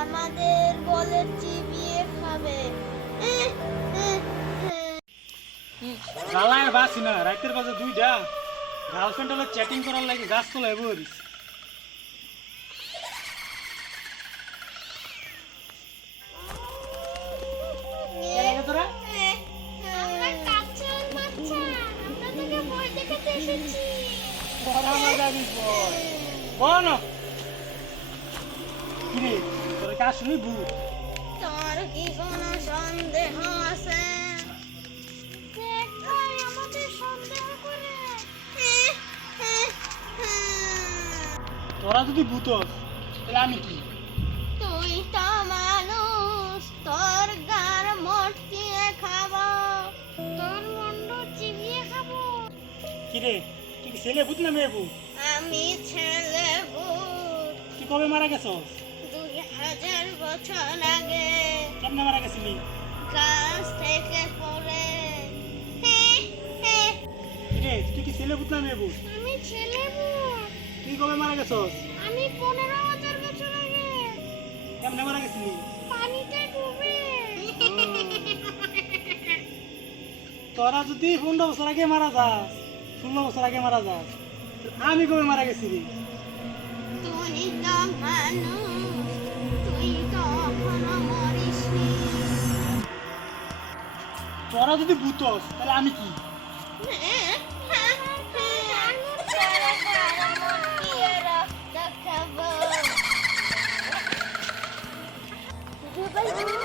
আমাদের বলে চিবিয়ে খাবে। জ্বালায় বাসি না রাতের বাজে দুইটা। গার্লফ্রেন্ড হলে চ্যাটিং করার লাগে গাছ তোলায় বলিস বাচ্চা আমরা কাজ শুনি ভূত তোর কি কোনো সন্দেহ আছে? তোরা যদি ভূত তাহলে আমি কি? তুই তো মানুষ তোর গার মটকিয়ে খাব। তোর মন্ড চিবিয়ে খাব। কিরে তুই কি ছেলে ভূত না মেয়ে ভূত? আমি ছেলে ভূত। তুই কবে মারা গেছস? হাজার বছর আগে কেমনে মারা গেছিলি? গাছ থেকে পড়ে। তুই কি ছেলে ভূত না মেয়ে ভূত আমি ছেলে ভূত তুই কবে মারা গেছস? আমি পনেরো হাজার বছর আগে। কেমনে মারা গেছিলি? পানিতে ডুবে। তোরা যদি পনেরো বছর আগে মারা যাস ষোলো বছর আগে মারা যাস আমি কবে মারা গেছি রে তুই তো মানুষ। তোরা যদি ভূত তাহলে আমি কি Thank you.